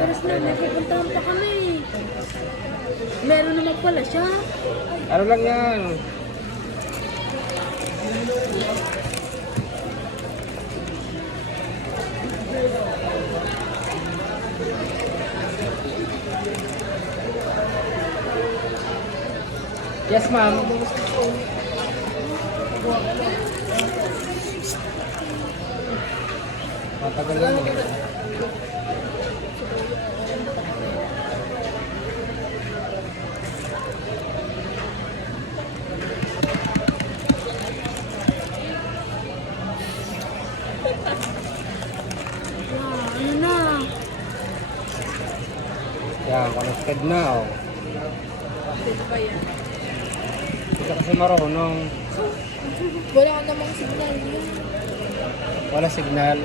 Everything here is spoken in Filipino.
oras lang, may pupuntahan pa kami. Meron naman pala siya. Ano lang yan? Yes, ma'am. Matagal lang eh. Ano na? Yan, connected na oh. Pwede ba yan? Hindi ka kasi marunong. Wala namang signal yun. Wala signal.